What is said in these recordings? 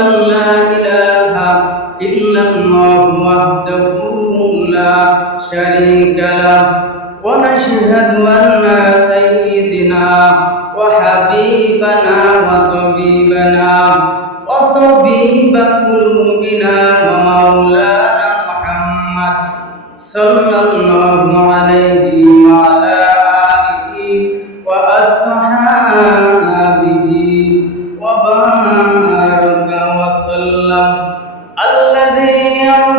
أن لا إله إلا الله وحده لا شريك له ونشهد أن سيدنا وحبيبنا وطبيبنا وطبيب قلوبنا ومولانا محمد صلى الله عليه وعلى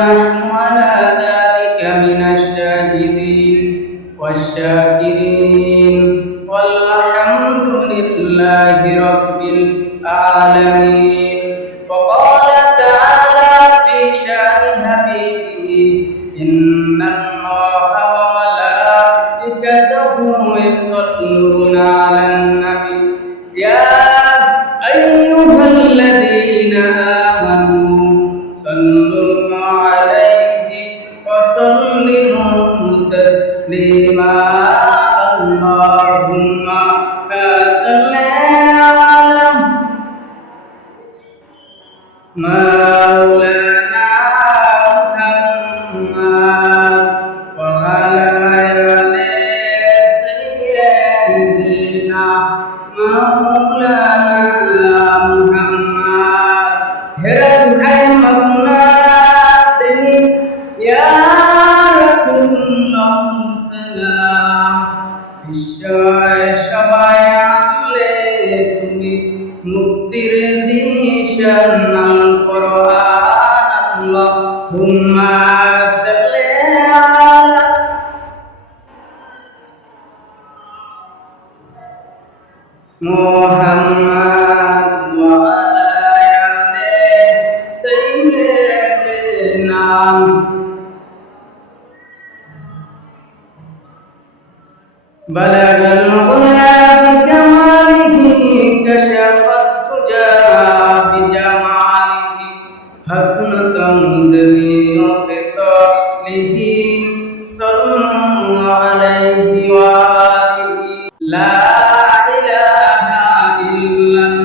ونحن على ذلك من الشاهدين والشاكرين. والحمد لله رب العالمين. وقال تعالى في شأن حبيبه إن الله وملائكته يصلون على النبي. يا أيها الذين آمنوا تسليما اللهم صل على مولانا محمد وعلى اللهم صل على محمد وعلى آل سيدنا بلغ الغنى بكماله كشف الدجى بجاه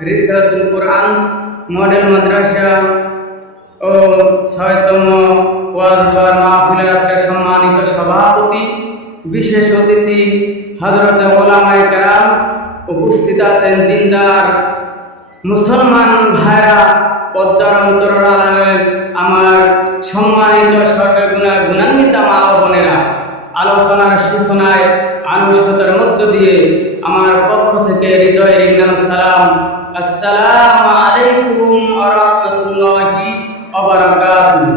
রিসাতুল কোরআন, model মাদ্রাসা ও ছয়তম ওয়াজ মাহফিলের আজকে সম্মানিত সভাপতি, বিশেষ অতিথি হজরত ওলামায়ে কেরাম উপস্থিত আছেন দিনদার মুসলমান ভাইরা পদ্মার অন্তরালের আমার সম্মানিত সর্বগুণা গুণান্বিতা মা আলোচনার সূচনায় মানসিকতার মধ্য দিয়ে আমার পক্ষ থেকে হৃদয়ের ইংরাম সালাম আসসালামু আলাইকুম ওয়া রাহমাতুল্লাহি ওয়া বারাকাতুহু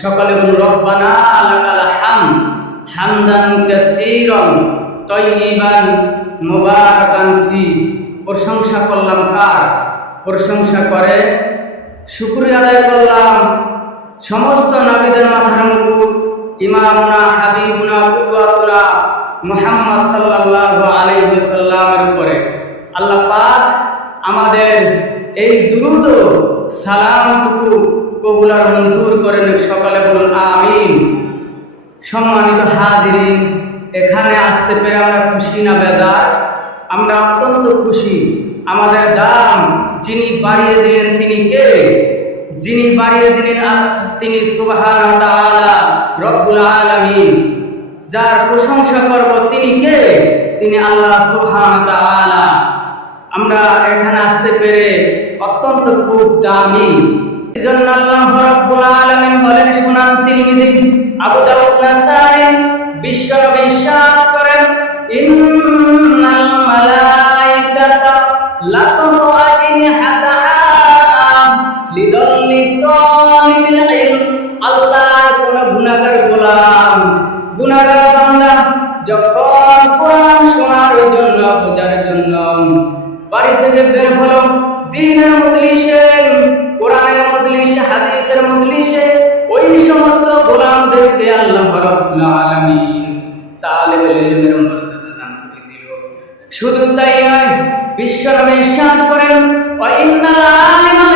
সকালে বলুন, রব্বানা হামদ, হামদান কাসীরান ফি। প্রশংসা করলাম কার? প্রশংসা করে। শুকরিয়া আদায় করলাম সমস্ত নবীদের মাথার মুকুট, ইমামুনা, হাবিবুনা কুদওয়াতুনা মুহাম্মদ সাল্লাল্লাহু আলাইহি সাল্লামের উপরে। আল্লাহ পাক আমাদের এই দ্রুত সালামটুকু কবুল আর মঞ্জুর করেন সকালে বলুন, আমিন। সম্মানিত হাজিরিন, এখানে আসতে পেরে আমরা খুশি না বেজার? আমরা অত্যন্ত খুশি। আমাদের দাম যিনি বাড়িয়ে দিলেন তিনি কে? যিনি বাড়িয়ে দিলেন তিনি সুবহান রব্বুল আলামিন। যার প্রশংসা করব তিনি কে? তিনি আল্লাহ তাআলা। আমরা এখানে আসতে পেরে অত্যন্ত খুব দামি। এজন্য আল্লাহ রাব্বুল আলামিন বলেন, শুনান তিরমিজি, আবু দাউদ নাসাই দিনের মজলিসে, কোরআনের মজলিসে, হাদিসের মজলিসে, ওই সমস্ত গোলামদেরকে আল্লাহ রাব্বুল আলামিন তালিবুল ইলমের মর্যাদা দান করে দিল। শুধু তাই নয় বিশ্বনবী ইরশাদ করেন ওয়া ইন্নাল আলিমা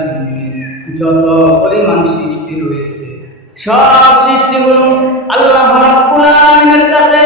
জমিনে যত পরিমাণ সৃষ্টি রয়েছে সব সৃষ্টিগুলো আল্লাহ কাছে